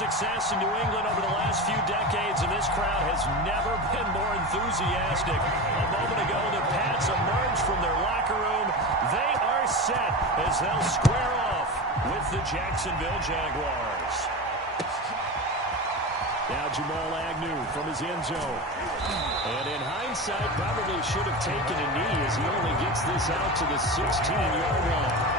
success in New England over the last few decades, and this crowd has never been more enthusiastic. A moment ago, the Pats emerged from their locker room. They are set as they'll square off with the Jacksonville Jaguars. Now Jamal Agnew from his end zone. And in hindsight, probably should have taken a knee as he only gets this out to the 16-yard line.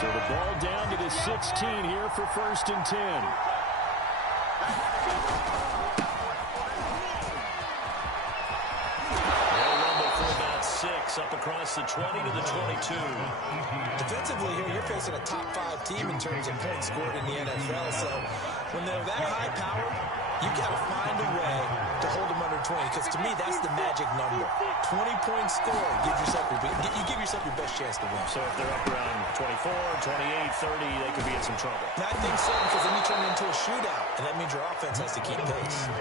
So the ball down to the 16 here for 1st and 10. Up across the 20 to the 22. Defensively here, you're facing a top 5 team in terms of points scored in the NFL. So when they're that high powered, you got to find a way to hold them under 20. Because to me, that's the magic number. 20 points scored. You give yourself your best chance to win. So if they're up around 24, 28, 30, they could be in some trouble. I think so, because then you turn it into a shootout, and that means your offense has to keep pace.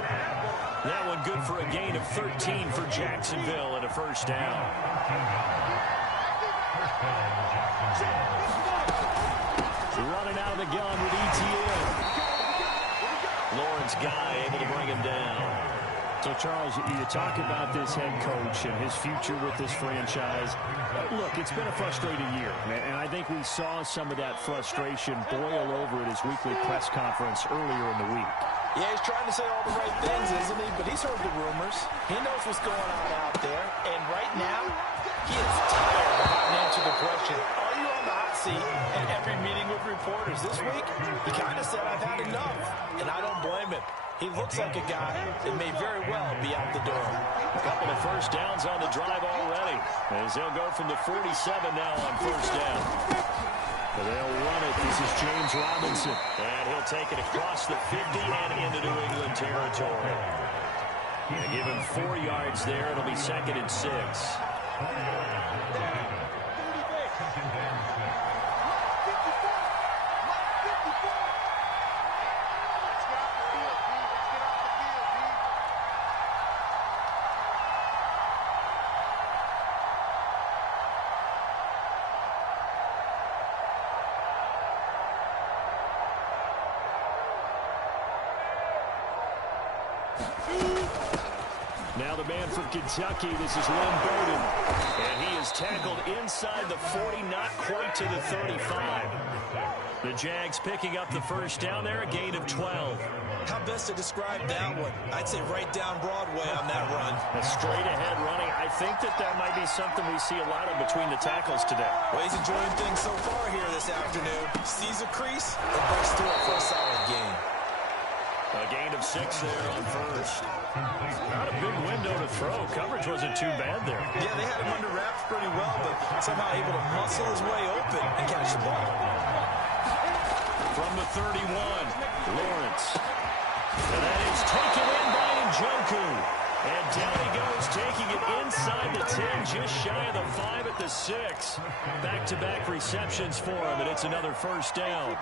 That one good for a gain of 13 for Jacksonville and a 1st down. Running out of the gun with ETN. Lawrence Guy able to bring him down. So, Charles, you talk about this head coach and his future with this franchise. Look, it's been a frustrating year, and I think we saw some of that frustration boil over at his weekly press conference earlier in the week. Yeah, he's trying to say all the right things, isn't he? But he's heard the rumors. He knows what's going on out there. And right now, he is tired of having to answer the question, are you on the hot seat? In every meeting with reporters this week, he kind of said, I've had enough. And I don't blame him. He looks like a guy that may very well be out the door. A couple of 1st downs on the drive already, as they'll go from the 47 now on 1st down. But they'll run it. This is James Robinson. And he'll take it across the 50 and into New England territory. And give him 4 yards there. It'll be 2nd and 6. Now the man from Kentucky, this is Lynn Bowden. And he is tackled inside the 40, not quite to the 35. The Jags picking up the 1st down there, a gain of 12. How best to describe that one? I'd say right down Broadway on that run. A straight-ahead running. I think that might be something we see a lot of between the tackles today. Well, he's enjoying things so far here this afternoon. Sees a crease and breaks through it for a solid gain. A gain of 6 there on 1st. Not a big window to throw. Coverage wasn't too bad there. Yeah, they had him under wraps pretty well, but somehow able to muscle his way open and catch the ball. From the 31, Lawrence. And that is taken in by Njoku. And down he goes, taking it inside the 10, just shy of the 5 at the 6. Back-to-back receptions for him, and it's another 1st down.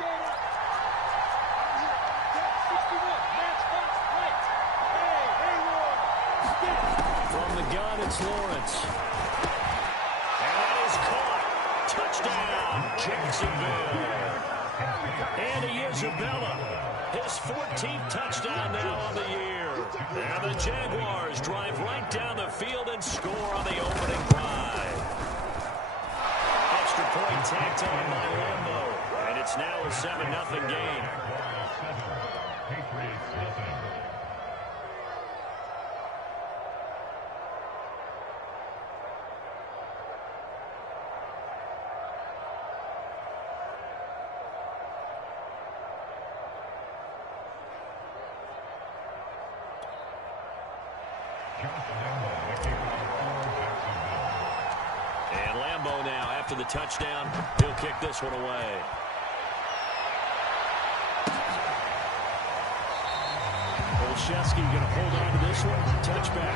From the gun, it's Lawrence. And that is caught. Touchdown, Jacksonville. And Isabella, his 14th touchdown now on the year. And the Jaguars drive right down the field and score on the opening drive. Extra point tacked on by Lambo. And it's now a 7-0 game. And Lambo now, after the touchdown, he'll kick this one away. Olszewski going to hold on to this one. Touchback.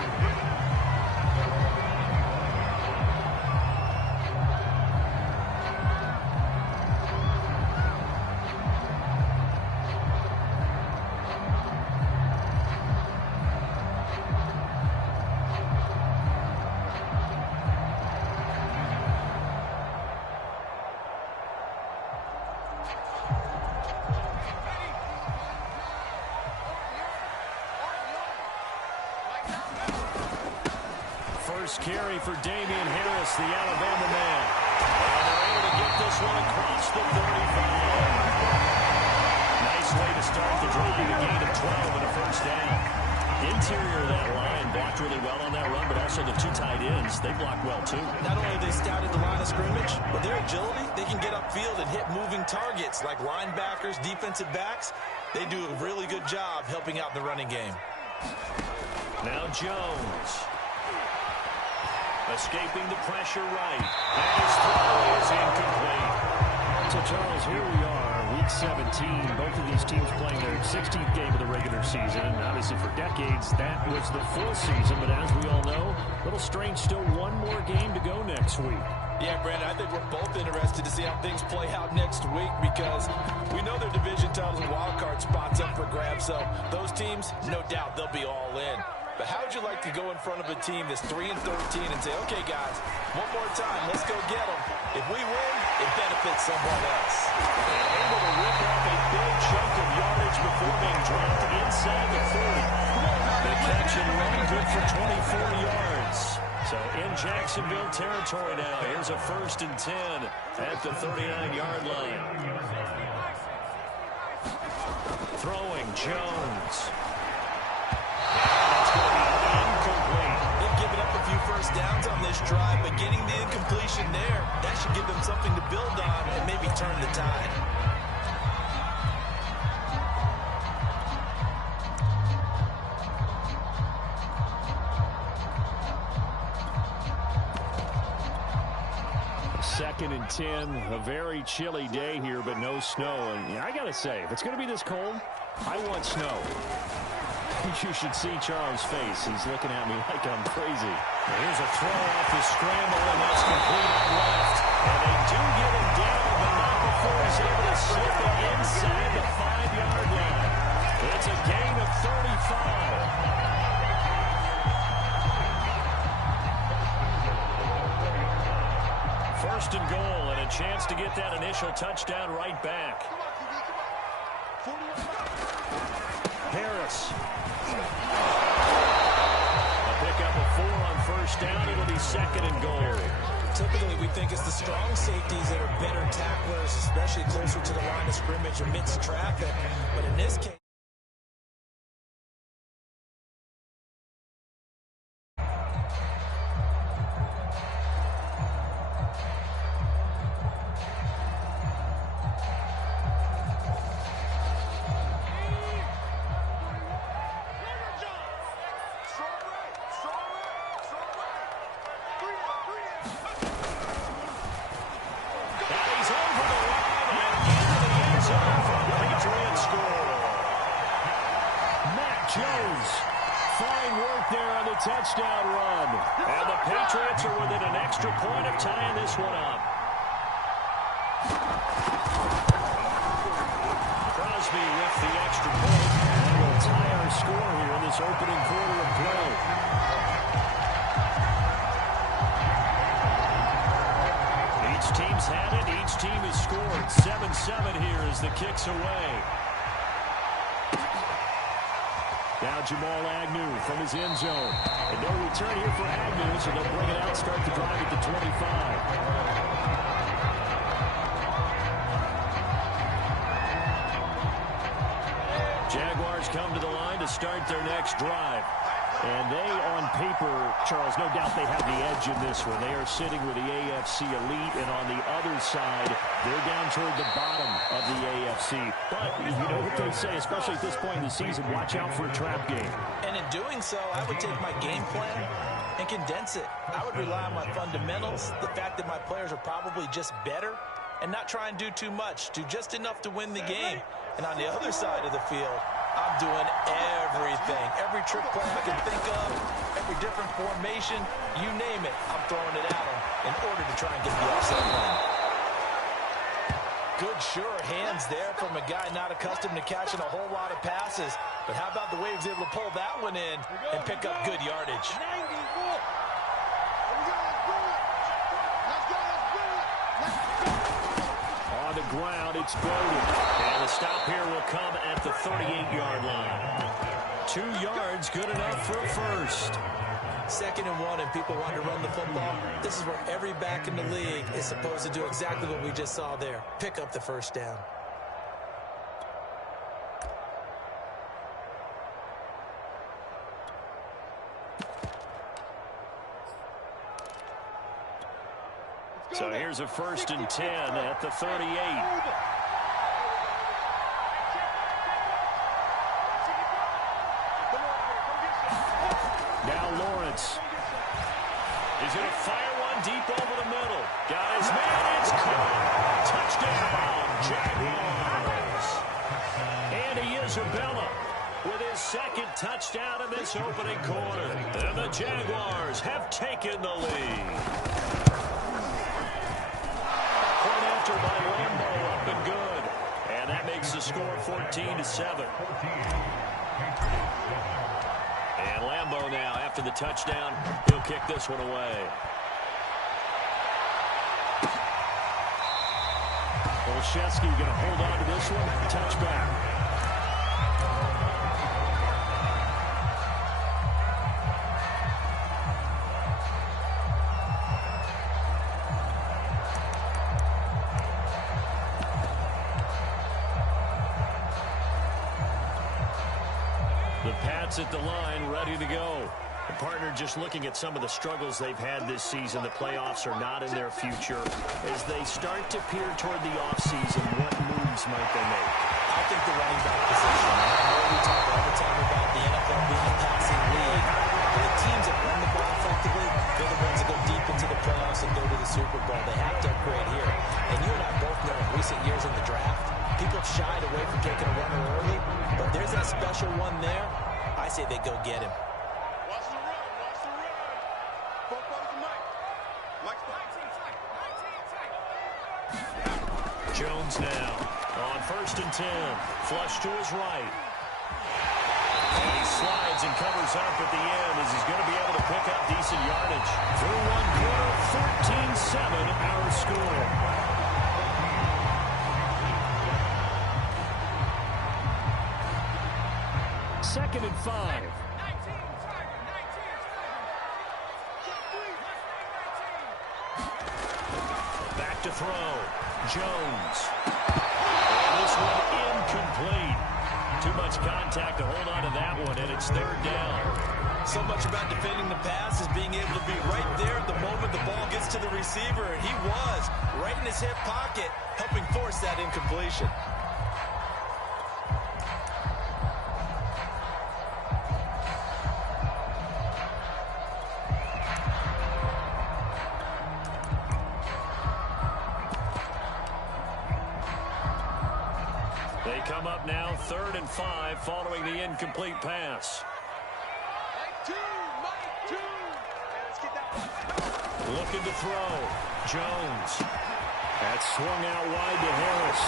Nice carry for Damian Harris, the Alabama man. And they're able to get this one across the 35. Nice way to start the drive, a gain of 12 and a first down. Interior of that line blocked really well on that run, but also the two tight ends, they blocked well too. Not only have they scouted the line of scrimmage, but their agility, they can get upfield and hit moving targets like linebackers, defensive backs. They do a really good job helping out the running game. Now Jones. Escaping the pressure right. And his throw is incomplete. So, Charles, here we are, Week 17. Both of these teams playing their 16th game of the regular season. And obviously, for decades, that was the full season. But as we all know, a little strange, still one more game to go next week. Yeah, Brandon, I think we're both interested to see how things play out next week because we know their division titles and wild card spots up for grabs. So those teams, no doubt, they'll be all in. But how would you like to go in front of a team that's 3-13 and say, okay, guys, one more time, let's go get them. If we win, it benefits someone else. And able to rip up a big chunk of yardage before being dropped inside the 40. The catch and run good for 24 yards. So in Jacksonville territory now, here's a 1st and 10 at the 39-yard line. Throwing Jones. That's going to be incomplete. They've given up a few first downs on this drive, but getting the incompletion there, that should give them something to build on and maybe turn the tide. Second and 10, a very chilly day here, but no snow. And I got to say, if it's going to be this cold, I want snow. You should see Charles' face. He's looking at me like I'm crazy. Here's a throw off the scramble, and that's complete on left. And they do get him down, but not before he's able to slip it inside the 5-yard line. It's a gain of 35. First and goal, and a chance to get that initial touchdown right back. Harris. A pickup of 4 on first down. It'll be 2nd and goal. Typically, we think it's the strong safeties that are better tacklers, especially closer to the line of scrimmage amidst traffic. But in this case, touchdown run. And the Patriots are within an extra point of tying this one up. Crosby with the extra point. And we'll tie our score here in this opening quarter of play. Each team's had it. Each team has scored. 7-7 here as the kick's away. Now Jamal Agnew from his end zone. And no return here for Agnew, so they'll bring it out, start the drive at the 25. Jaguars come to the line to start their next drive. And they, on paper, Charles, no doubt they have the edge in this one. They are sitting with the AFC elite, and on the other side, they're down toward the bottom of the AFC. But you know what they say, especially at this point in the season, watch out for a trap game. And in doing so, I would take my game plan and condense it. I would rely on my fundamentals, the fact that my players are probably just better, and not try and do too much, do just enough to win the game. And on the other side of the field, I'm doing everything. Every trick play I can think of, every different formation, you name it, I'm throwing it at them in order to try and get the upset win. Good, sure hands there from a guy not accustomed to catching a whole lot of passes. But how about the way he was able to pull that one in and pick up good yardage? On the ground, it's Bowden. And the stop here will come at the 38-yard line. 2 yards, good enough for a first. 2nd and 1 and people want to run the football, this is where every back in the league is supposed to do exactly what we just saw there. Pick up the first down. So here's a 1st and 10 at the 38. Now Lawrence. He's going to fire one deep over the middle. Got his man. It's caught. Touchdown, Jaguars. Andy Isabella with his 2nd touchdown in this opening quarter. And the Jaguars have taken the lead. Point after by Lambeau, up and good. And that makes the score 14-7. And Lambeau now, after the touchdown, he'll kick this one away. Olszewski going to hold on to this one. Touchback. At the line, ready to go. The partner just looking at some of the struggles they've had this season. The playoffs are not in their future. As they start to peer toward the offseason, what moves might they make? I think the running back position. I know we talk all the time about the NFL being a passing league. But the teams that run the ball effectively, they're the ones that go deep into the playoffs and go to the Super Bowl. They have to upgrade here. And you and I both know in recent years in the draft, people have shied away from taking a runner early. But there's that special one there. I say they go get him. Watch the run. Watch the run. Football to Mike. Mike's 19. Jones now on 1st and 10. Flush to his right. And he slides and covers up at the end as he's going to be able to pick up decent yardage. Through one quarter, 14-7 our score. Second and 5. Back to throw. Jones. And this one incomplete. Too much contact to hold on to that one, and it's 3rd down. So much about defending the pass is being able to be right there at the moment the ball gets to the receiver. And he was right in his hip pocket, helping force that incompletion. They come up now 3rd and 5 following the incomplete pass. Looking to throw. Jones. That's swung out wide to Harris.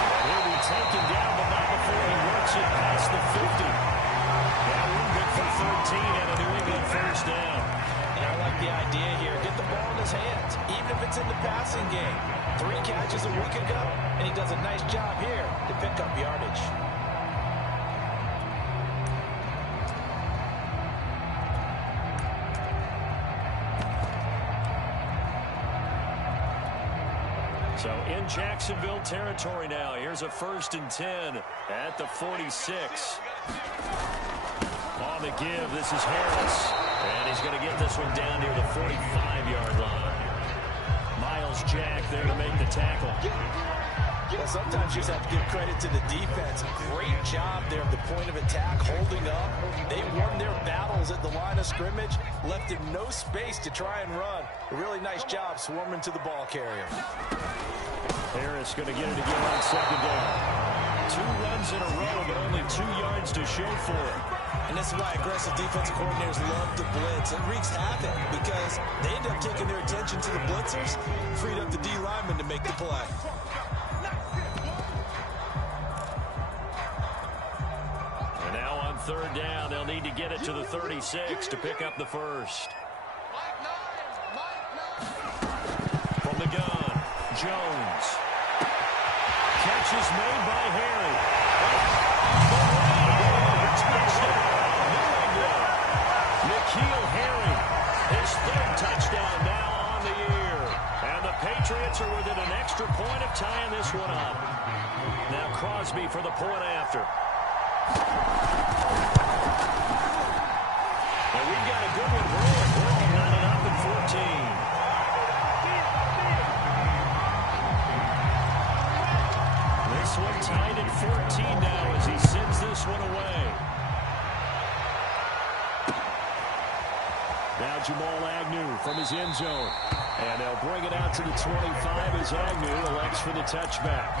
And he'll be taken down, but not before he works it past the 50. That one good for 13 and a New England 1st down. And I like the idea here. Get the ball in his hands, even if it's in the passing game. 3 catches a week ago, and he does a nice job here to pick up yardage. So in Jacksonville territory now. Here's a 1st and 10 at the 46. On the give, this is Harris. And he's going to get this one down near the 45-yard line. Miles Jack there to make the tackle. Well, sometimes you just have to give credit to the defense. Great job there at the point of attack, holding up. They won their battles at the line of scrimmage, left him no space to try and run. A really nice job swarming to the ball carrier. Harris going to get it again on 2nd down. 2 runs in a row, but only 2 yards to show for it. And this is why aggressive defensive coordinators love to blitz. It wreaks havoc because they end up taking their attention to the blitzers, freed up the D lineman to make the play. And now on 3rd down, they'll need to get it to the 36 to pick up the first. From the gun, Jones. Catch is made by Harry. Touchdown, New England. point after. And we've got a good one brewing. We're all knotted up at 14. This one tied at 14 now as he sends this one away. Now Jamal Agnew from his end zone. And they'll bring it out to the 25 as Agnew elects for the touchback.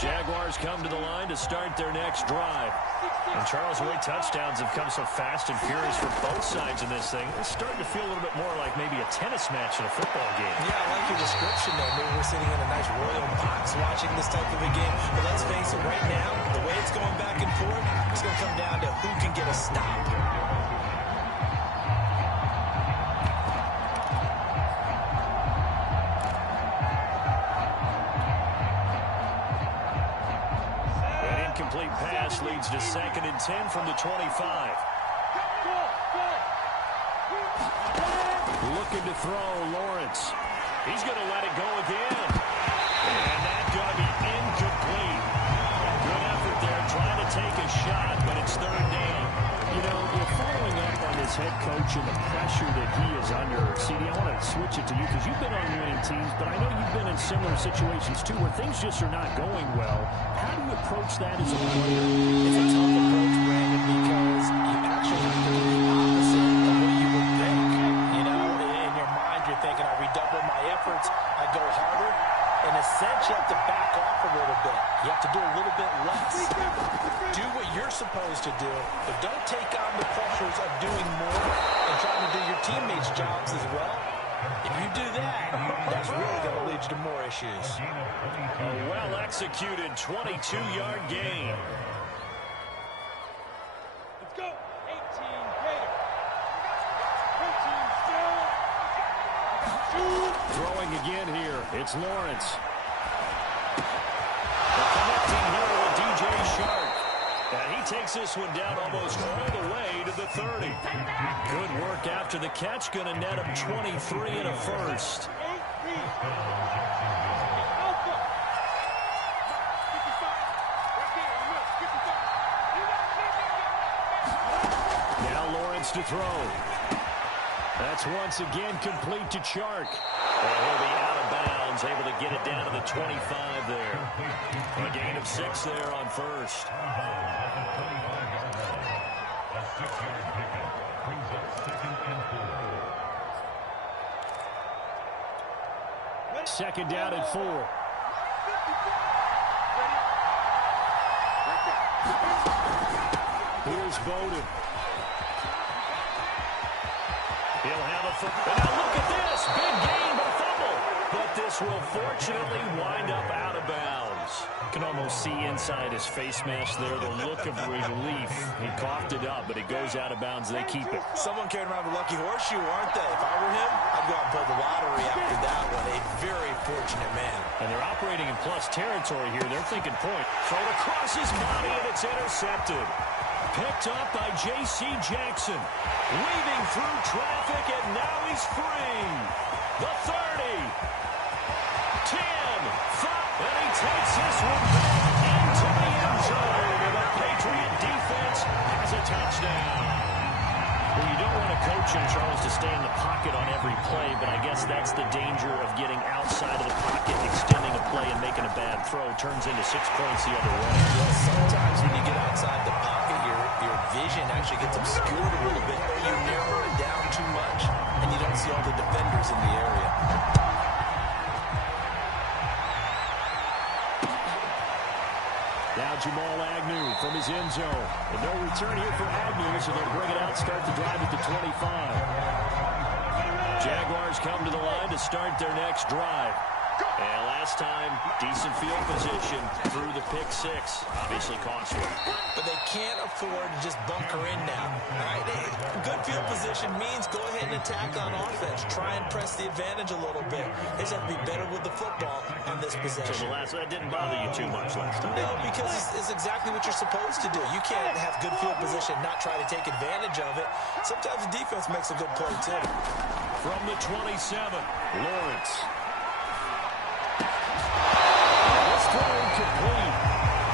Jaguars come to the line to start their next drive. And Charles, the way touchdowns have come so fast and furious for both sides in this thing, it's starting to feel a little bit more like maybe a tennis match in a football game. Yeah, I like your description there. Maybe we're sitting in a nice royal box watching this type of a game. But let's face it, right now, the way it's going back and forth, it's going to come down to who can get a stop. Incomplete pass leads to 2nd and 10 from the 25. Looking to throw, Lawrence. He's going to let it go again. And that's going to be incomplete. Good effort there, trying to take a shot, but it's 3rd down. You know, you're following up on his head coach and the pressure that he is under. CD, I want to switch it to you because you've been on winning teams, but I know you've been in similar situations too where things just are not going well. How do you approach that as a player? It's a tough approach, Brandon, because you actually have to do the opposite of what you would think. You know, in your mind, you're thinking, I redouble my efforts, I go harder. In a sense, you have to back off a little bit. You have to do a little bit less. Do what you're supposed to do, but don't take on the pressures of doing more and trying to do your teammates' jobs as well. If you do that, that's really going to lead you to more issues. A well-executed 22-yard gain. Let's go. 18 Gator. 13 still. Throwing again here. It's Lawrence. The connecting here with DJ Shark. And he takes this one down almost all the way to the 30. Good work after the catch. Going to net him 23 and a first. Now Lawrence to throw. That's once again complete to Chark. And he'll be out of bounds, able to get it down to the 25 there. A gain of 6 there on first. 2nd down and 4. Here's Bowden. He'll have a football. Now look at this. Big gain, but a fumble. But this will fortunately wind up out of bounds. You can almost see inside his face mask there the look of relief. He coughed it up, but it goes out of bounds. They keep it. Someone carrying around the lucky horseshoe, aren't they? If I were him, I'd go out and pull the lottery after that one. A very fortunate man. And they're operating in plus territory here. They're thinking point. Throw across his body, and it's intercepted. Picked up by J.C. Jackson. Weaving through traffic, and now he's free. The 30. 10. 5. And he takes this one back into the end zone. And the Patriot defense has a touchdown. Well, you don't want a coach in Charles to stay in the pocket on every play, but I guess that's the danger of getting outside of the pocket, extending a play, and making a bad throw. Turns into 6 points the other way. Well, sometimes when you get outside the pocket, your vision actually gets obscured a little bit, or you narrow it down too much, and you don't see all the defenders in the area. Now Jamal Agnew from his end zone. And no return here for Agnew, so they'll bring it out, start the drive at the 25. Jaguars come to the line to start their next drive. And last time, decent field position through the pick 6. Obviously costly. But they can't afford to just bunker in now. All right? Good field position means go ahead and attack on offense. Try and press the advantage a little bit. They just have to be better with the football on this possession. So that didn't bother you too much last time. No, because it's exactly what you're supposed to do. You can't have good field position, not try to take advantage of it. Sometimes the defense makes a good play, too. From the 27, Lawrence. This throw incomplete.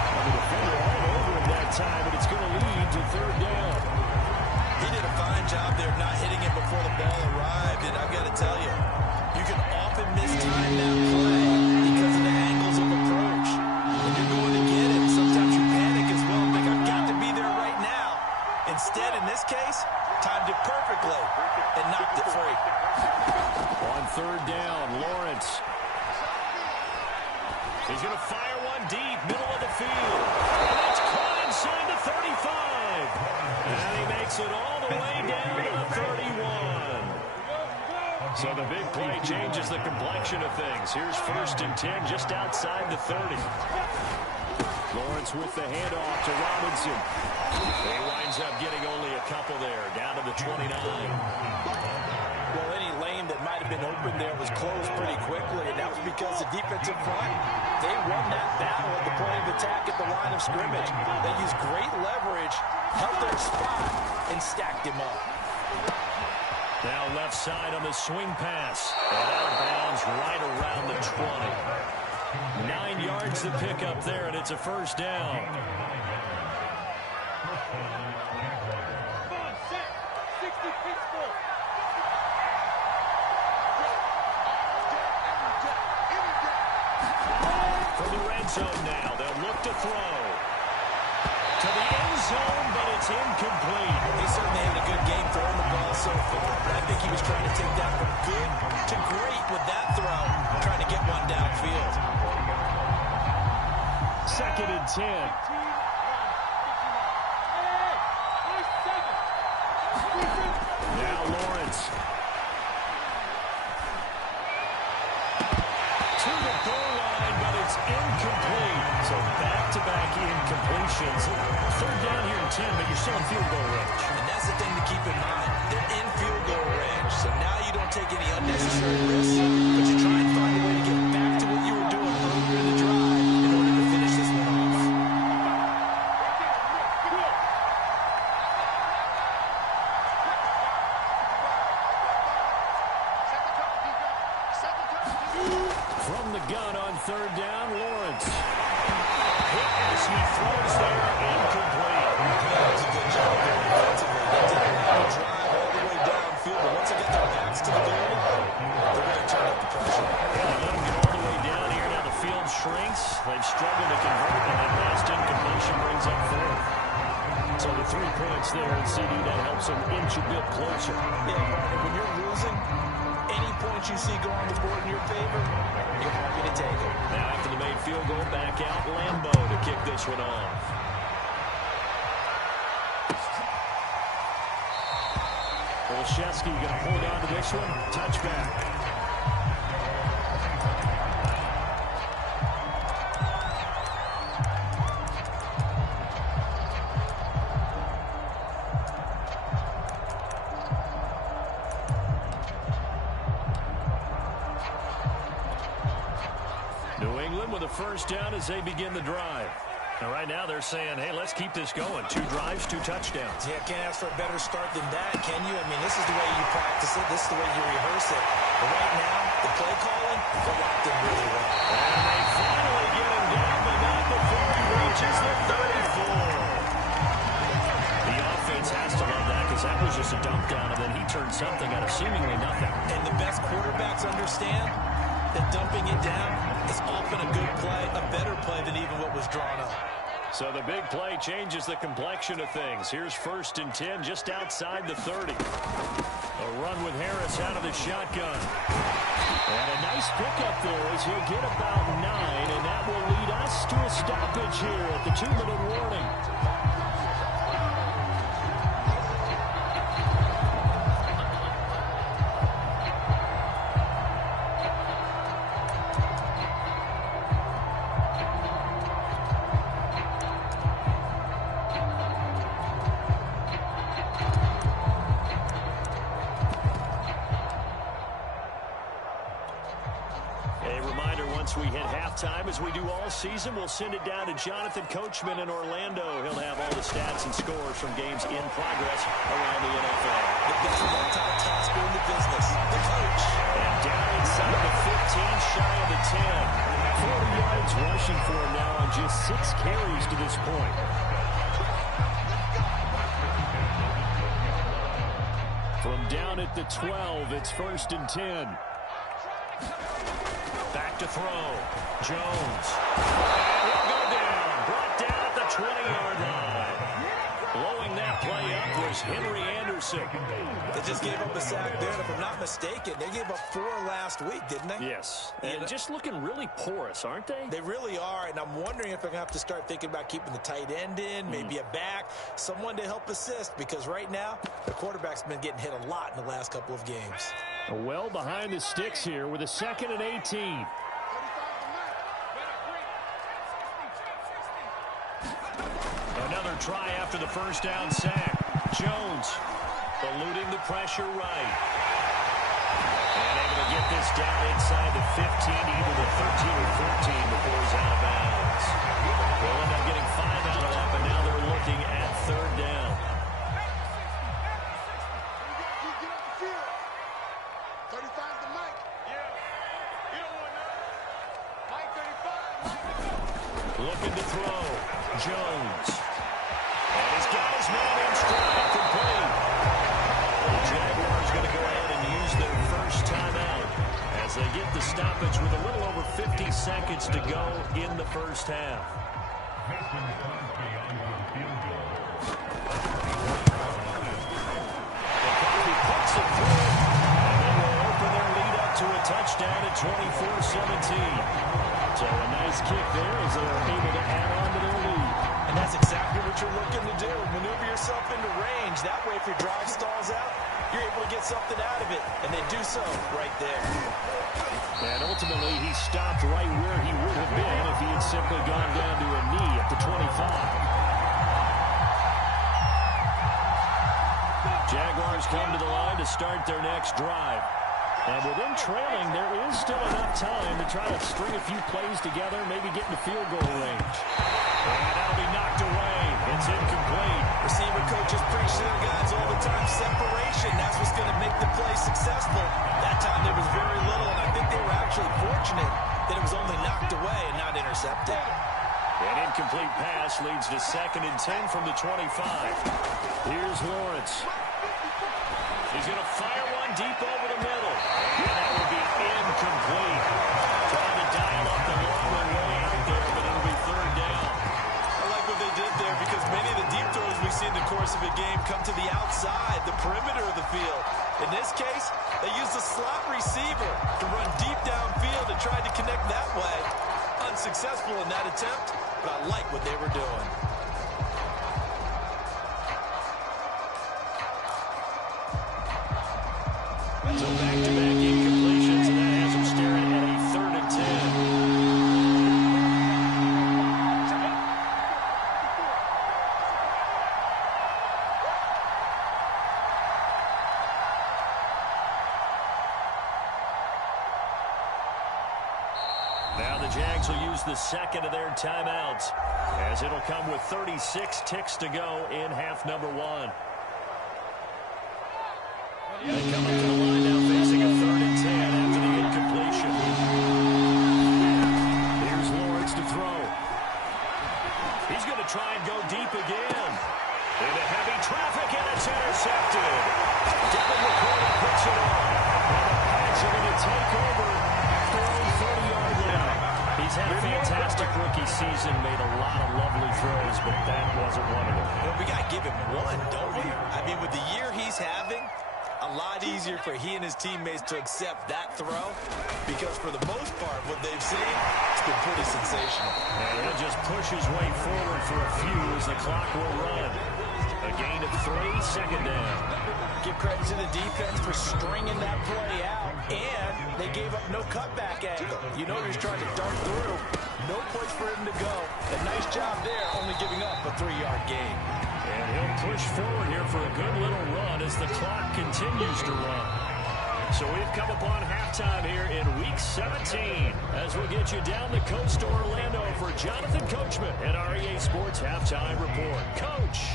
The defender all over him that time, and it's going to lead to third down. He did a fine job there of not hitting it before the ball arrived, and I've got to tell you, you can often mistime that play because of the angles of approach. When you're going to get it, sometimes you panic as well and think, I've got to be there right now. Instead, in this case, timed it perfectly and knocked it free. On third down, Lawrence. He's going to fire one deep, middle of the field. And it's caught inside the 35. And he makes it all the way down to the 31. So the big play changes the complexion of things. Here's 1st and 10 just outside the 30. Lawrence with the handoff to Robinson. He winds up getting only a couple there, down to the 29. Well, any lane that might have been open there was closed pretty quickly, and that was because the defensive front, they won that battle at the point of attack at the line of scrimmage. They used great leverage, held their spot, and stacked him up. Now left side on the swing pass. And out of bounds right around the 20. 9 yards to pick up there, and it's a first down. From the red zone now, they'll look to throw. To the end zone, but it's incomplete. He certainly had a good game throwing the ball so far, but I think he was trying to take that from good to great with that throw, trying to get one downfield. 2nd and 10. Now Lawrence. To the goal line, but it's incomplete. So back-to-back incompletions. 3rd down here and 10, but you're still in field goal range. And that's the thing to keep in mind. They're in field goal range, so now you don't take any unnecessary risks, but you try and find a way to get back to what you were doing earlier in the drive in order to finish this one off. From the gun on 3rd down, Lawrence. Hit as he throws there, incomplete. That was a good job there defensively. They didn't have to drive all the way downfield, but once they got their backs to the goal, they're going to turn up the pressure. Yeah, let them get all the way down here. Now the field shrinks. They've struggled to convert, and that last incompletion brings up 4th. So the 3 points there, and CD, that helps them inch a bit closer. Yeah, partner, when you're losing, any points you see go on the board in your favor, you're happy to take it. Now after the made field goal, back out Lambeau to kick this one off. Olszewski going to hold on to this one. Touchback. New England with a first down as they begin the drive. And right now they're saying, hey, let's keep this going. 2 drives, 2 touchdowns. Yeah, can't ask for a better start than that, can you? I mean, this is the way you practice it. This is the way you rehearse it. But right now, the play calling, they're locked in really well. And they finally get him down, but not before he reaches the 34. The offense has to love that because that was just a dump down, and then he turned something out of seemingly nothing. And the best quarterbacks understand that dumping it down is often a good play, a better play than even what was drawn up. So the big play changes the complexion of things. Here's 1st and 10 just outside the 30. A run with Harris out of the shotgun. And a nice pickup there as he'll get about 9, and that will lead us to a stoppage here at the 2-minute warning. A reminder, once we hit halftime, as we do all season, we'll send it down to Jonathan Coachman in Orlando. He'll have all the stats and scores from games in progress around the NFL. The best one-time tasker in the business, the coach. And down inside the 15, shy of the 10. 40 yards rushing for him now on just 6 carries to this point. From down at the 12, it's 1st and 10. Back to throw. Jones. And he'll go down. Brought down at the 20-yard line. Blowing that play up was Henry Anderson. They just gave up a sack there, and if I'm not mistaken, they gave up 4 last week, didn't they? Yes. And just looking really porous, aren't they? They really are, and I'm wondering if they're going to have to start thinking about keeping the tight end in, maybe a back, someone to help assist, because right now, the quarterback's been getting hit a lot in the last couple of games. Well behind the sticks here with a 2nd and 18. Another try after the first down sack. Jones eluding the pressure right. And able to get this down inside the 15, either the 13 or 14 before he's out of bounds. They'll end up getting 5 out of that, but now they're looking at 3rd down. Looking to throw. Jones. And he's got his man in stride, complete. The Jaguars going to go ahead and use their first timeout as they get the stoppage with a little over 50 seconds to go in the first half. McCarthy puts it through, and they will open their lead up to a touchdown at 24-17. So a nice kick there as they're able to add on to their lead. And that's exactly what you're looking to do. Maneuver yourself into range. That way, if your drive stalls out, you're able to get something out of it. And they do so right there. And ultimately, he stopped right where he would have been if he had simply gone down to a knee at the 25. Jaguars come to the line to start their next drive. And with them trailing, there is still enough time to try to string a few plays together, maybe get into field goal range. And that'll be knocked away. It's incomplete. Receiver coaches preach to their guys all the time. Separation, that's what's going to make the play successful. That time there was very little, and I think they were actually fortunate that it was only knocked away and not intercepted. An incomplete pass leads to 2nd and 10 from the 25. Here's Lawrence. He's going to fire one deep over the middle. And that will be incomplete. Trying to dial up the long one way out there, but it'll be 3rd down. I like what they did there because many of the deep throws we see in the course of a game come to the outside, the perimeter of the field. In this case, they used a slot receiver to run deep downfield and tried to connect that way. Unsuccessful in that attempt, but I like what they were doing. So back-to-back incompletions, and that has him staring at a 3rd and 10. Now the Jags will use the 2nd of their timeouts, as it'll come with 36 ticks to go in half number 1. They come up to the line now facing a 3rd and 10 after the incompletion. Here's Lawrence to throw. He's going to try and go deep again. Into heavy traffic, and it's intercepted. Devin McCourty puts it on. And the Pats are going to take over their own 30-yard line. He's had a fantastic rookie season, made a lot of lovely throws, but that wasn't one of them. Well, we got to give him one, don't we? I mean, with the year he's having, a lot easier for he and his teammates to accept that throw because for the most part, what they've seen, it's been pretty sensational. And he'll just push his way forward for a few as the clock will run. A gain of 3, 2nd down. Give credit to the defense for stringing that play out, and they gave up no cutback angle. You know he was trying to dart through. No place for him to go. A nice job there, only giving up a 3-yard gain. And he'll push forward here for a good little run as the clock continues to run. So we've come upon halftime here in Week 17 as we'll get you down the coast to Orlando for Jonathan Coachman at our EA Sports Halftime Report. Coach.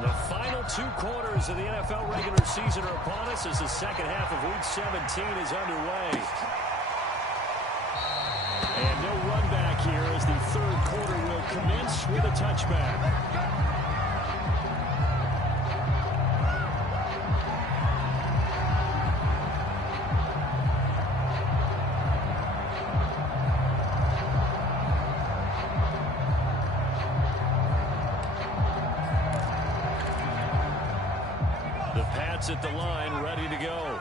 The final 2 quarters of the NFL regular season are upon us as the second half of Week 17 is underway. And no run back here as the third quarter will commence with a touchback. At the line, ready to go.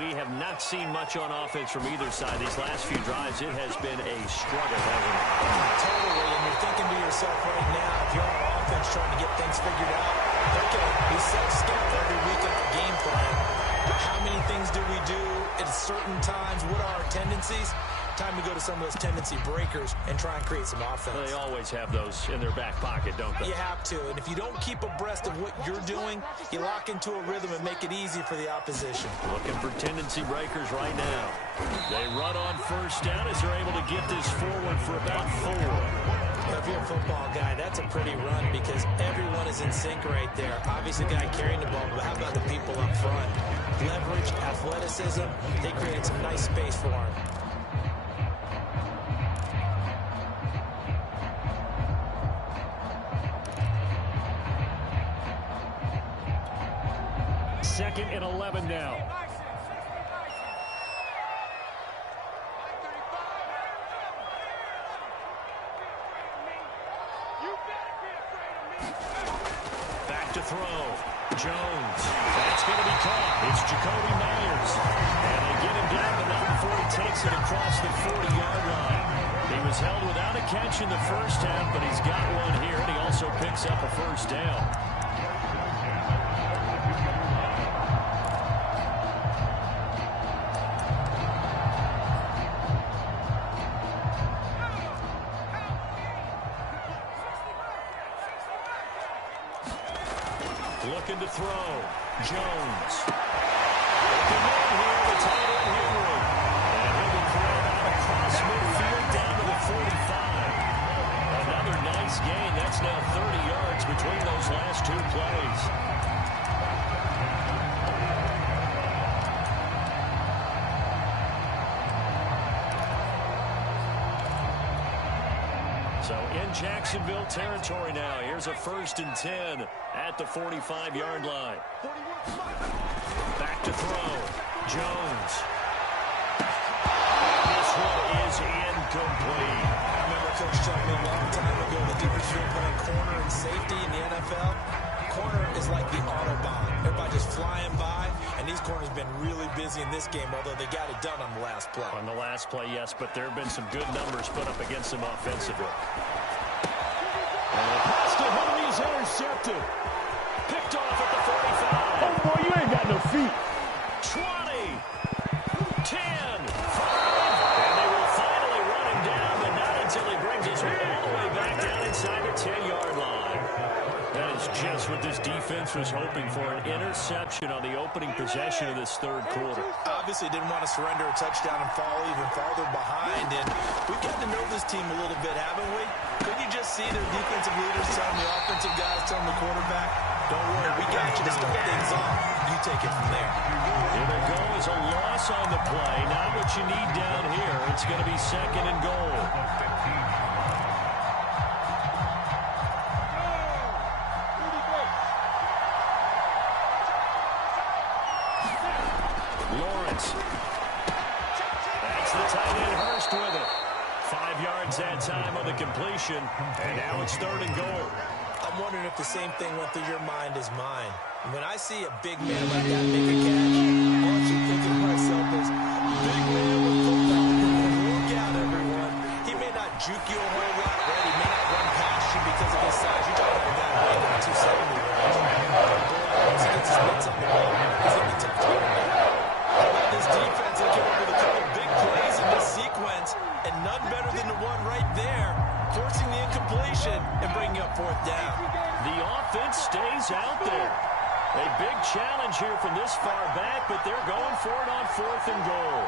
We have not seen much on offense from either side. These last few drives, it has been a struggle, hasn't it? Totally, and you're thinking to yourself right now, if you're on offense trying to get things figured out, okay, we set schedule every week in our game plan. How many things do we do at certain times? What are our tendencies? Time to go to some of those tendency breakers and try and create some offense. Well, they always have those in their back pocket, don't they? You have to, and if you don't keep abreast of what you're doing, you lock into a rhythm and make it easy for the opposition. Looking for tendency breakers right now. They run on first down as they're able to get this forward for about 4. Now, if you're a football guy, that's a pretty run because everyone is in sync right there. Obviously, the guy carrying the ball, but how about the people up front? Leverage, athleticism, they created some nice space for him. Second and 11 now. Back to throw. Jones. That's going to be caught. It's Jacoby Myers. And they get him down, but not before he takes it across the 40-yard line. He was held without a catch in the first half, but he's got one here, and he also picks up a first down. Looking to throw. Jones. Looking in here, the tight end Henry. And he'll be thrown out across midfield down to the 45. Another nice gain. That's now 30 yards between those last 2 plays. So in Jacksonville territory now. Here's a 1st and 10 at the 45-yard line. Back to throw. Jones. This one is incomplete. I remember Coach telling me a long time ago the difference between playing corner and safety in the NFL. Corner is like the Autobahn. Everybody just flying by, and these corners have been really busy in this game, although they got it done on the last play. On the last play, yes, but there have been some good numbers put up against them offensively. And the pass to Henry is intercepted. Picked off at the 45. Oh, boy, you ain't got no feet. 20, 10, 5, and they will finally run him down, but not until he brings us all the way back down inside the 10-yard line. That is just what this defense was hoping for, an interception on the opening possession of this third quarter. Obviously didn't want to surrender a touchdown and fall even farther behind, and we've gotten to know this team a little bit, haven't we? Couldn't you just see their defensive leaders telling the offensive guys, telling the quarterback, don't worry, we got you to start things off. You take it from there. It'll go as a loss on the play, not what you need down here. It's going to be 2nd and goal. Lawrence. That's the tight end Hurst with it. 5 yards that time on the completion, and now it's 3rd and goal. I'm wondering if the same thing went through your mind as mine. When I see a big man like that make a catch, watching, thinking to myself is, big man with football. Look out, everyone. He may not juke you a whole lot, right? He may not run past you because of his size. You're talking about a guy weighing in the 270 range. But boy, once he gets his mitts on the ball, he's going to be tough to run down. How about this defense? They came up with a couple big plays in this sequence, and none better than the one right there, forcing the incompletion and bringing up fourth down. The offense stays out there. A big challenge here from this far back, but they're going for it on fourth and goal.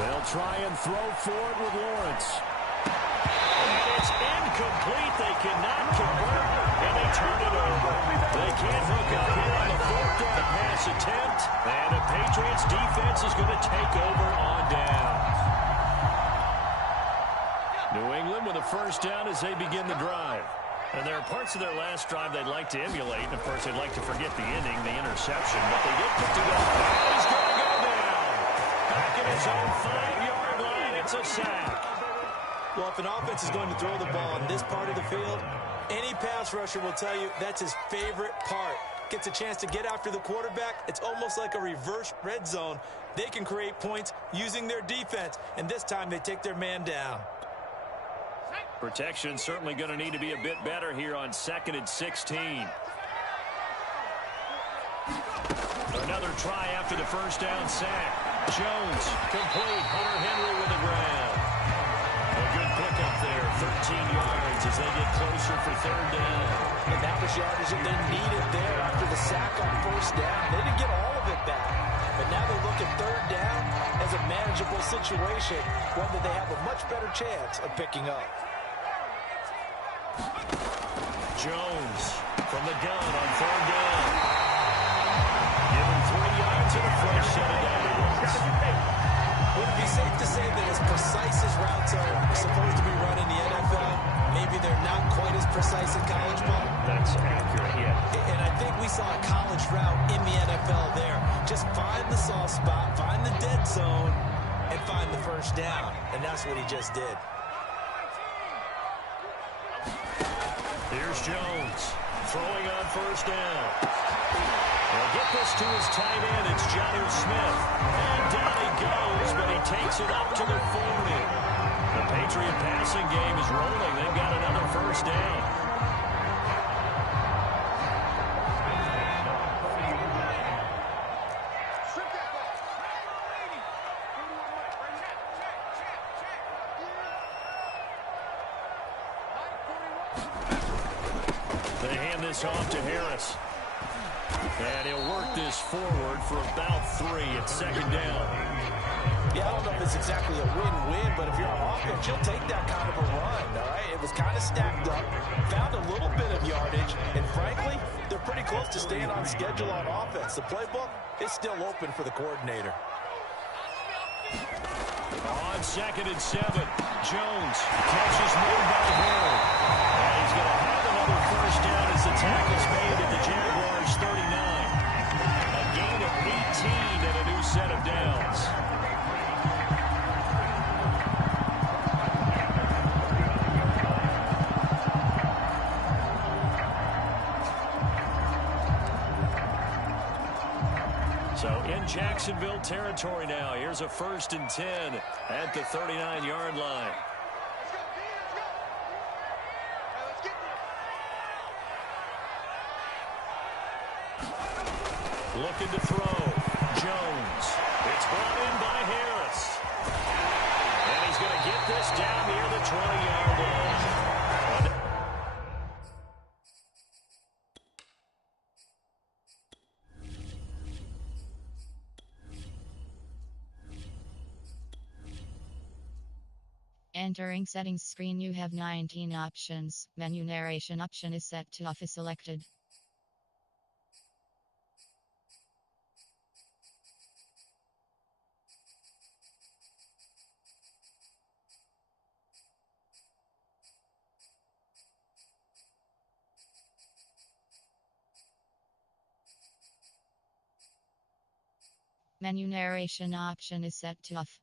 They'll try and throw for it with Lawrence. And it's incomplete. They cannot convert, and they turn it over. They can't hook up here on the fourth down pass attempt, and the Patriots defense is going to take over on downs. New England with a first down as they begin the drive. And there are parts of their last drive they'd like to emulate, and of course they'd like to forget the inning, the interception, but they did put together. He's going to go down. Back in his own 5-yard line, it's a sack. Well, if an offense is going to throw the ball on this part of the field, any pass rusher will tell you that's his favorite part. Gets a chance to get after the quarterback. It's almost like a reverse red zone. They can create points using their defense, and this time they take their man down. Protection certainly going to need to be a bit better here on 2nd and 16. Another try after the first down sack. Jones, complete. Hunter Henry with the grab. A good pickup there, 13 yards as they get closer for third down. And that was yardage that they needed there after the sack on first down. They didn't get all of it back, but now they look at third down as a manageable situation, one that they have a much better chance of picking up. Jones from the gun on third down. Give him 3 yards and a fresh set of downs. Would it be safe to say that as precise as routes are supposed to be run in the NFL, maybe they're not quite as precise in college ball? That's accurate, yeah. And I think we saw a college route in the NFL there. Just find the soft spot, find the dead zone, and find the first down. And that's what he just did. Here's Jones throwing on first down. He'll get this to his tight end. It's Jonnu Smith. And down he goes, but he takes it up to the 40. The Patriot passing game is rolling. They've got another first down. They hand this off to Harris. And he'll work this forward for about 3 at second down. Yeah, I don't know if it's exactly a win-win, but if you're on offense, you'll take that kind of a run, all right? It was kind of stacked up, found a little bit of yardage, and frankly, they're pretty close to staying on schedule on offense. The playbook is still open for the coordinator. On 2nd and 7, Jones catches moved by Hill. And he's going to have another first down as the tackle's made at the Jaguars' 39. A gain of 18 and a new set of downs. So in Jacksonville territory now. Here's a 1st and 10 at the 39-yard line. Looking to throw. Jones. It's brought in by Harris. And he's going to get this down near the 20-yard line. Entering settings screen, you have 19 options. Menu narration option is set to off is selected. Menu narration option is set to off.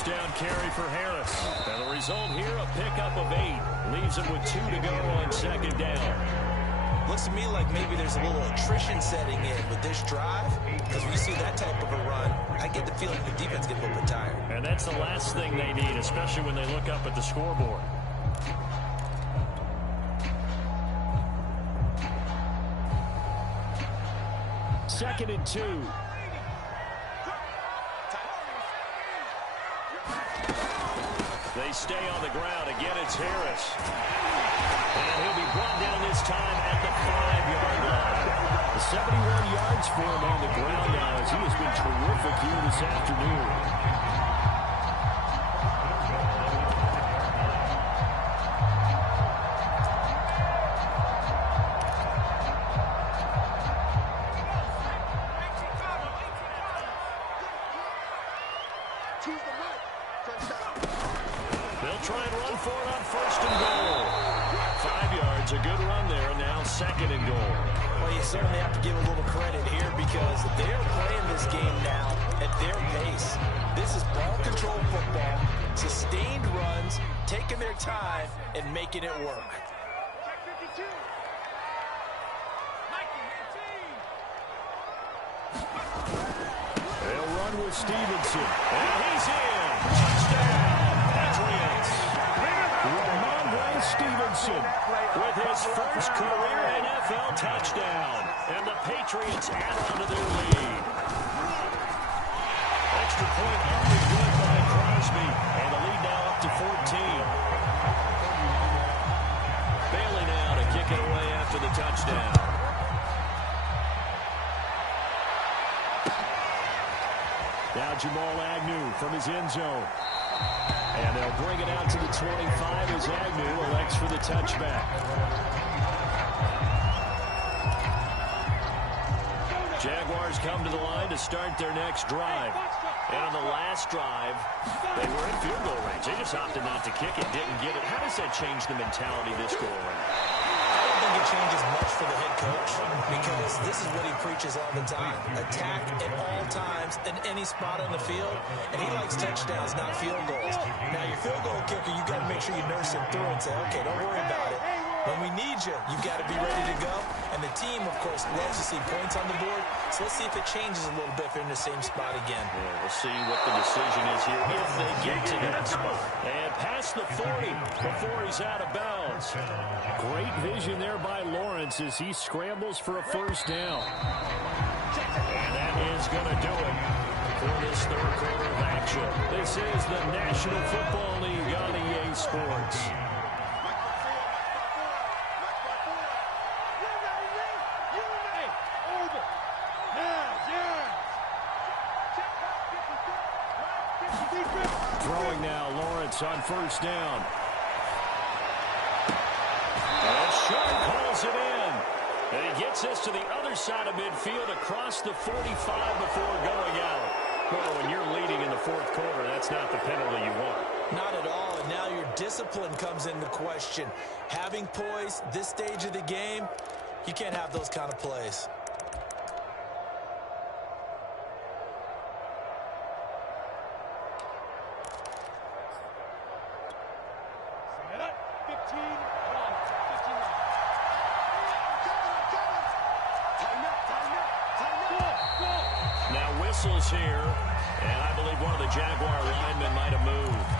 first down carry for Harris. And the result here, a pickup of 8. Leaves him with 2 to go on second down. Looks to me like maybe there's a little attrition setting in with this drive, because we see that type of a run, I get the feeling the defense gets a little bit tired. And that's the last thing they need, especially when they look up at the scoreboard. Second and 2. They stay on the ground. Again, it's Harris. And he'll be brought down this time at the 5-yard line. The 71 yards for him on the ground now as he has been terrific here this afternoon. They'll try and run for it on first and goal. 5 yards, a good run there, and now second and goal. Well, you certainly have to give a little credit here because they're playing this game now at their pace. This is ball control football, sustained runs, taking their time, and making it work. They'll run with Stevenson, and he's in. Touchdown, Patriots. Ramondre Stevenson with his first career NFL touchdown, and the Patriots add on to their lead. Extra point only good by Crosby, and the lead now up to 14. Bailey now to kick it away after the touchdown. Now Jamal Agnew from his end zone. And they'll bring it out to the 25 as Agnew elects for the touchback. Jaguars come to the line to start their next drive. And on the last drive, they were in field goal range. They just opted not to kick it, didn't get it. How does that change the mentality this go around? I don't think it changes much for the head coach because this is what he preaches all the time. Attack at all times in any spot on the field, and he likes touchdowns, not field goals. Now, your field goal kicker, you got to make sure you nurse him through and say, okay, don't worry about it. When we need you, you've got to be ready to go. And the team, of course, loves to see points on the board. So let's see if it changes a little bit if they're in the same spot again. Yeah, we'll see what the decision is here if they get to that spot. And past the 40 before he's out of bounds. Great vision there by Lawrence as he scrambles for a first down. And that is going to do it for this third quarter of action. This is the National Football League on EA Sports. Throwing now, Lawrence on first down. And Sharp calls it in. And he gets this to the other side of midfield across the 45 before going out. Well, when you're leading in the fourth quarter, that's not the penalty you want. Not at all, and now your discipline comes into question. Having poise this stage of the game, you can't have those kind of plays. Whistles here, and I believe one of the Jaguar linemen might have moved.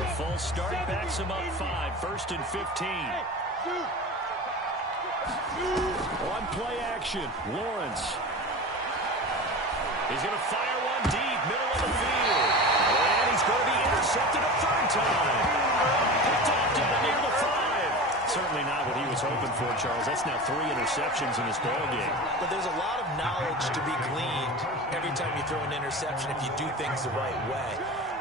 The full start backs him up 5, first and 15. On play action, Lawrence. He's going to fire one deep, middle of the field. And he's going to be intercepted a third time. Picked off down near the 5. Certainly not what he was hoping for, Charles. That's now 3 interceptions in this ballgame. But there's a lot of knowledge to be gleaned every time you throw an interception if you do things the right way.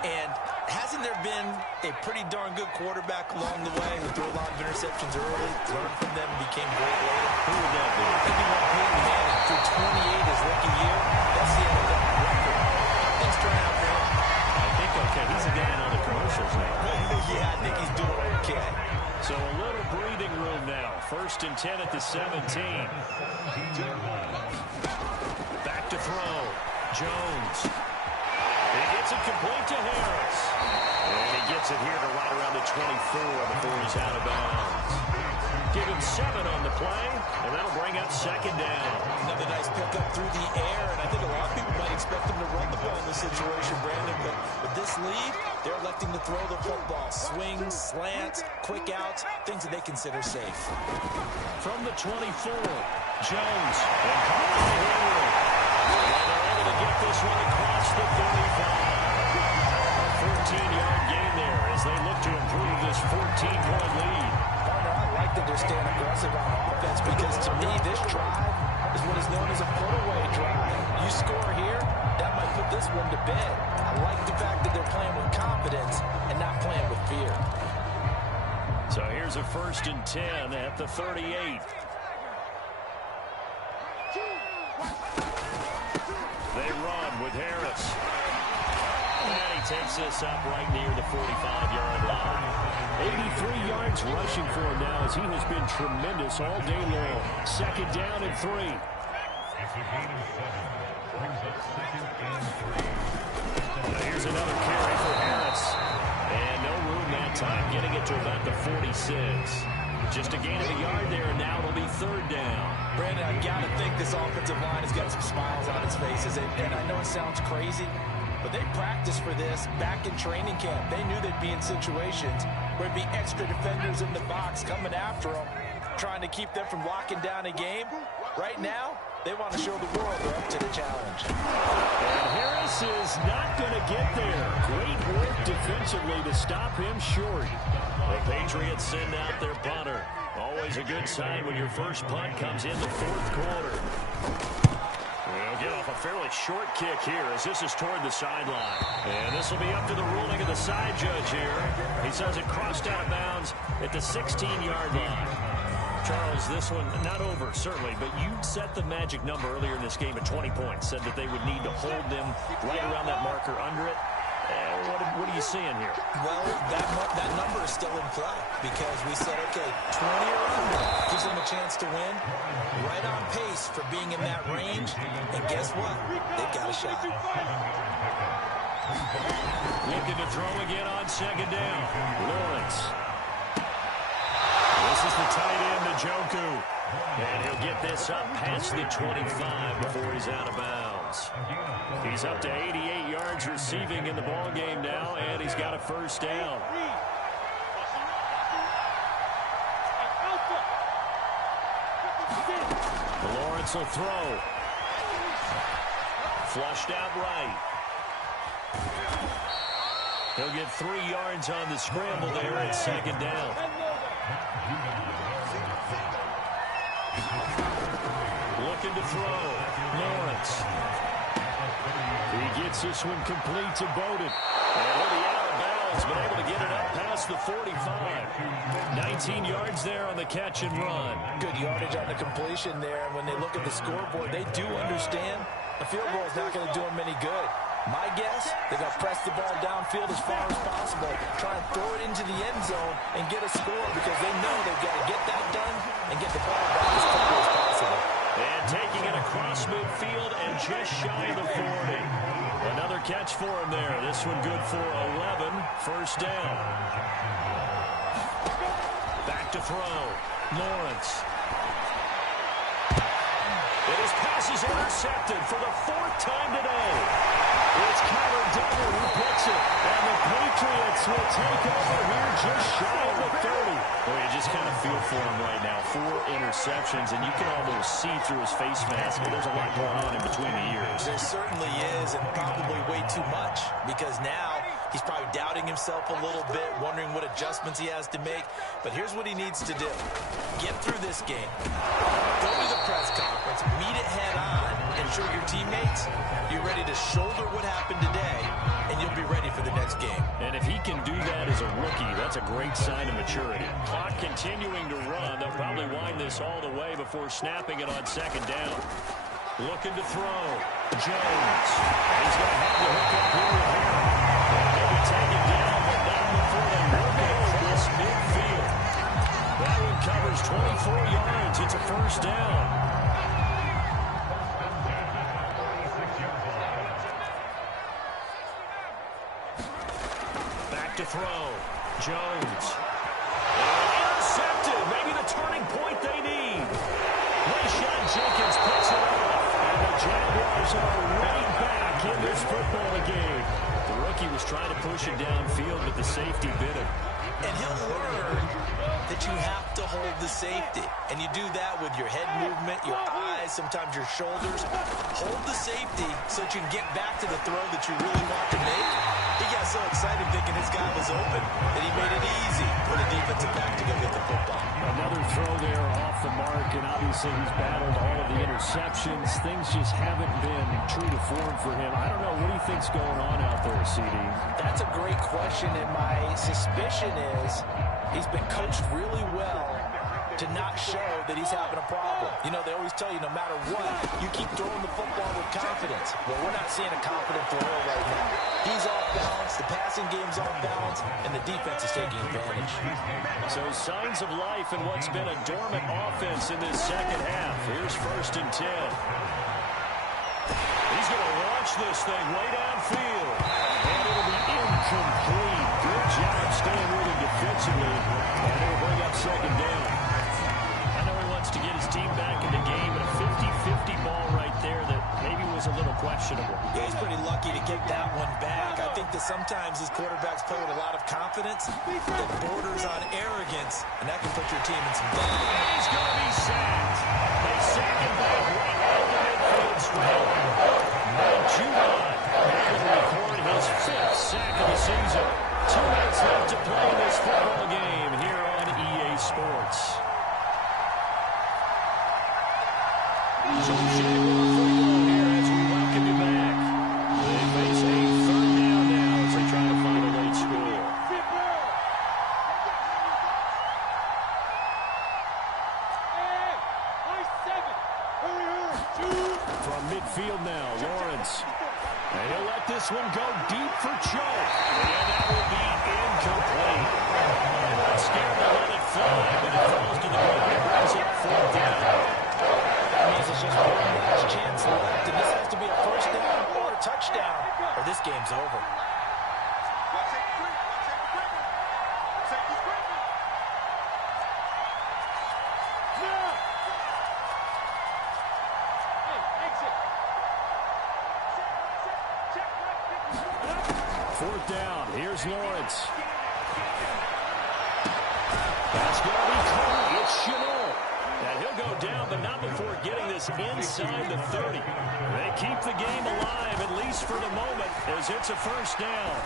And hasn't there been a pretty darn good quarterback along the way who threw a lot of interceptions early, learned from them, and became great later? Who would that be? I think he went Peyton Manning through 28 his rookie year. That's the NFL record. Things turn out for him. I think, okay, he's a guy on the commercials now. Yeah, I think he's doing okay. So a little breathing room now. First and 10 at the 17. Back to throw. Jones. He gets it complete to Harris. And he gets it here to right around the 24 before he's out of bounds. Give him 7 on the play, and that'll bring up second down. Another nice pickup through the air, and I think a lot of people might expect him to run the ball in this situation, Brandon, but with this lead, they're electing to throw the football. Swings, slants, quick outs, things that they consider safe. From the 24, Jones. And Henry. And they're able to get this one across the 35. A 14-yard gain there as they look to improve this 14-point lead. I like that they're staying aggressive on offense because, to me, this drive is what is known as a put-away drive. You score here, that might put this one to bed. I like the fact that they're playing with confidence and not playing with fear. So here's a 1st and 10 at the 38. They run with Harris. And he takes this up right near the 45-yard line. 83 yards rushing for him now as he has been tremendous all day long. 2nd down and 3. Now here's another carry for Harris. And no room that time, getting it to about the 46. Just a gain of a yard there, and now it'll be 3rd down. Brandon, I've got to think this offensive line has got some smiles on its faces. And I know it sounds crazy, but they practiced for this back in training camp. They knew they'd be in situations where there'd be extra defenders in the box coming after them, trying to keep them from locking down a game. Right now, they want to show the world they're up to the challenge. And Harris is not going to get there. Great work defensively to stop him short. The Patriots send out their punter. Always a good sign when your first punt comes in the 4th quarter. We'll get off a fairly short kick here as this is toward the sideline. And this will be up to the ruling of the side judge here. He says it crossed out of bounds at the 16-yard line. Charles, this one not over, certainly, but you set the magic number earlier in this game at 20 points. Said that they would need to hold them right around that marker under it. What are you seeing here? Well, that number is still in play because we said, okay, 20 or under gives them a chance to win. Right on pace for being in that range. And guess what? They've got a shot. Looking to throw again on 2nd down. Lawrence. This is the tight end, Njoku. And he'll get this up past the 25 before he's out of bounds. He's up to 88 yards receiving in the ball game now, and he's got a 1st down. Lawrence will throw. Flushed out right. He'll get 3 yards on the scramble there at 2nd down. Looking to throw. Lawrence. He gets this one complete to Bowden. And he'll be out of bounds, but able to get it up past the 45. 19 yards there on the catch and run. Good yardage on the completion there. And when they look at the scoreboard, they do understand a field goal is not going to do them any good. My guess, they're going to press the ball downfield as far as possible, try and throw it into the end zone and get a score because they know they've got to get that done and get the ball back as quickly as possible. And taking it across midfield and just shy of the 40. Another catch for him there. This one good for 11. 1st down. Back to throw. Lawrence. And his pass is intercepted for the 4th time today. It's Kyler Duggar who picks it. And the Patriots will take over here just shy of the 30. Well, you just kind of feel for him right now. 4 interceptions, and you can almost see through his face mask. There's a lot going on in between the ears. There certainly is, and probably way too much, because now he's probably doubting himself a little bit, wondering what adjustments he has to make. But here's what he needs to do. Get through this game. Go to the press conference, meet it head on, and show your teammates you're ready to shoulder what happened today, and you'll be ready for the next game. And if he can do that as a rookie, that's a great sign of maturity. Clock continuing to run. They'll probably wind this all the way before snapping it on 2nd down. Looking to throw. Jones. He's going to have to hook up here with him. And he'll be taken down, but not before they work it across midfield. That one covers 24 yards. It's a 1st down. throw. Jones. Intercepted. Maybe the turning point they need. Rayshon Jenkins puts it off. And the Jaguars are right back in this football game. The rookie was trying to push it downfield, but the safety bit him. And he'll learn that you have to hold the safety. And you do that with your head movement, your eyes, sometimes your shoulders. Hold the safety so that you can get back to the throw that you really want to make. He got so excited thinking his guy was open that he made it easy for the defensive back to go get the football. Another throw there off the mark, and obviously he's battled all of the interceptions. Things just haven't been true to form for him. I don't know. What do you think's going on out there, CD? That's a great question, and my suspicion is he's been coached really well to not show that he's having a problem. You know, they always tell you no matter what, you keep throwing the football with confidence. Well, we're not seeing a confident thrower right now. He's off balance, the passing game's off balance, and the defense is taking advantage. So signs of life in what's been a dormant offense in this second half. Here's 1st and 10. He's going to launch this thing way downfield. And it'll be incomplete. Good job staying with him defensively. And it'll bring up 2nd down. I know he wants to get his team back in the game, but a 50-50 ball right there that maybe was a little questionable. Yeah, he's pretty lucky to get that one back. I think that sometimes his quarterbacks play with a lot of confidence that borders on arrogance, and that can put your team in some danger. He's going to be sacked. They sack him back right at the midfield strike. Mike Judon able to record his 5th sack of the season. 2 minutes left to play in this football game here on EA Sports. So Jaguar football here as we welcome you back. They face a 3rd down now as they try to find a late score. From midfield now, Lawrence. And he'll let this one go deep for choke. And that will be incomplete. Not scared to let it fly, but it falls to the ground. Brings up 4th down. That means it's just one last chance left, and this has to be a 1st down or a touchdown, or this game's over. Fourth down. Here's Lawrence. That's going to be caught. It's Chanel. And he'll go down, but not before getting this inside the 30. They keep the game alive, at least for the moment, as it's a 1st down.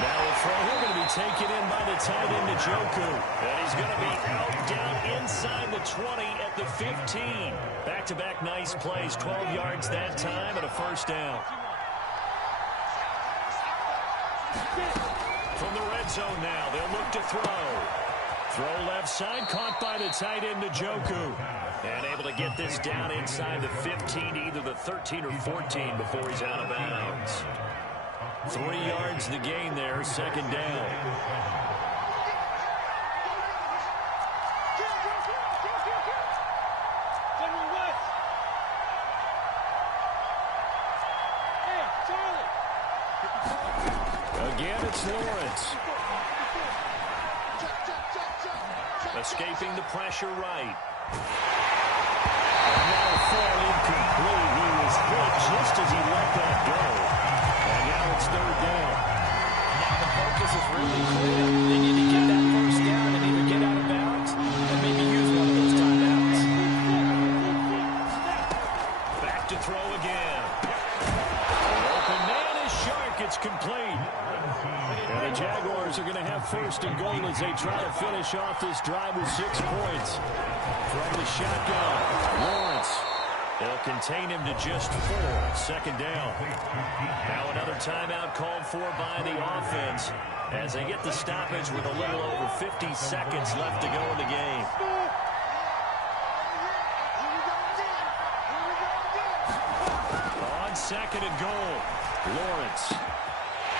Now a throw here going to be taken in by the tight end, Njoku. And he's going to be out down inside the 20 at the 15. Back-to-back nice plays, 12 yards that time, and a 1st down. From the red zone now, they'll look to throw. Throw left side, caught by the tight end, Njoku. And able to get this down inside the 15, either the 13 or 14 before he's out of bounds. 3 yards the gain there, 2nd down. Again, it's Lawrence. Escaping the pressure right. And now fall incomplete. He was hit just as he let that go. And now it's 3rd down. Now the focus is really clear. They need to get that 1st down and either get out of bounds and maybe use one of those timeouts. Back to throw again. The open man is Shark. It's complete. And the Jaguars are going to have 1st and goal as they try to finish off this drive with 6 points. From the shotgun, Lawrence. They'll contain him to just 4. 2nd down. Now another timeout called for by the offense as they get the stoppage with a little over 50 seconds left to go in the game. On 2nd and goal, Lawrence.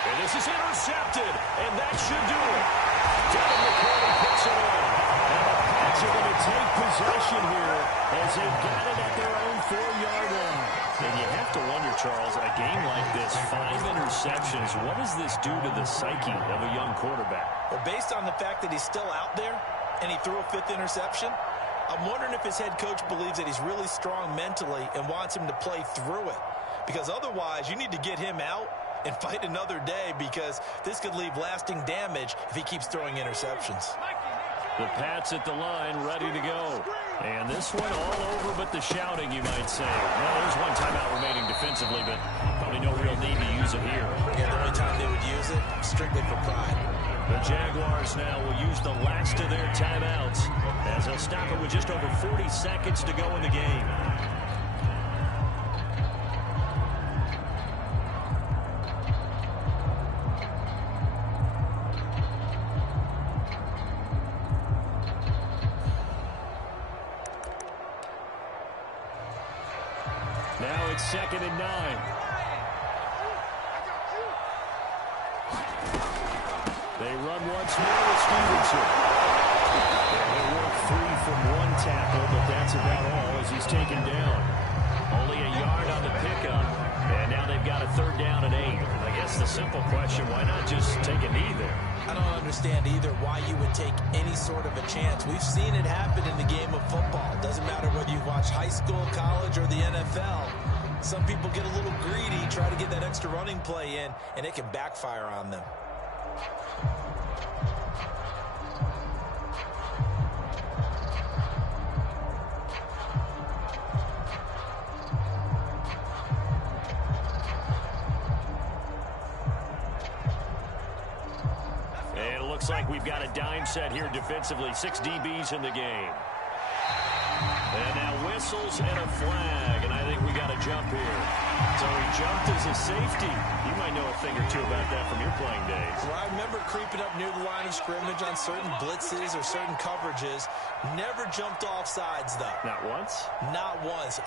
And this is intercepted, and that should do it. Devin McCourty puts it in. And the Pats are going to take possession here as they've got it at their own 4-yard line. And you have to wonder, Charles, a game like this, 5 interceptions, what does this do to the psyche of a young quarterback? Well, based on the fact that he's still out there and he threw a 5th interception, I'm wondering if his head coach believes that he's really strong mentally and wants him to play through it. Because otherwise, you need to get him out and fight another day, because this could leave lasting damage if he keeps throwing interceptions. The Pats at the line, ready to go. And this one all over but the shouting, you might say. Well, there's one timeout remaining defensively, but probably no real need to use it here. Yeah, the only time they would use it, strictly for pride. The Jaguars now will use the last of their timeouts as they'll stop it with just over 40 seconds to go in the game. Now it's 2nd and 9. They run once more with Stevenson. They work 3 from 1 tackle, but that's about all as he's taken down. Only a yard on the pickup, and now they've got a 3rd down and 8. I guess the simple question, why not just take a knee there? I don't understand either why you would take any sort of a chance. We've seen it happen in the game of football. Doesn't matter whether you watch high school, college, or the NFL. Some people get a little greedy, try to get that extra running play in, and it can backfire on them. And it looks like we've got a dime set here defensively. 6 DBs in the game. And now whistles and a flag, and I think we got a jump here. So he jumped as a safety. You might know a thing or two about that from your playing days. Well, I remember creeping up near the line of scrimmage on certain blitzes or certain coverages. Never jumped off sides, though. Not once? Not once.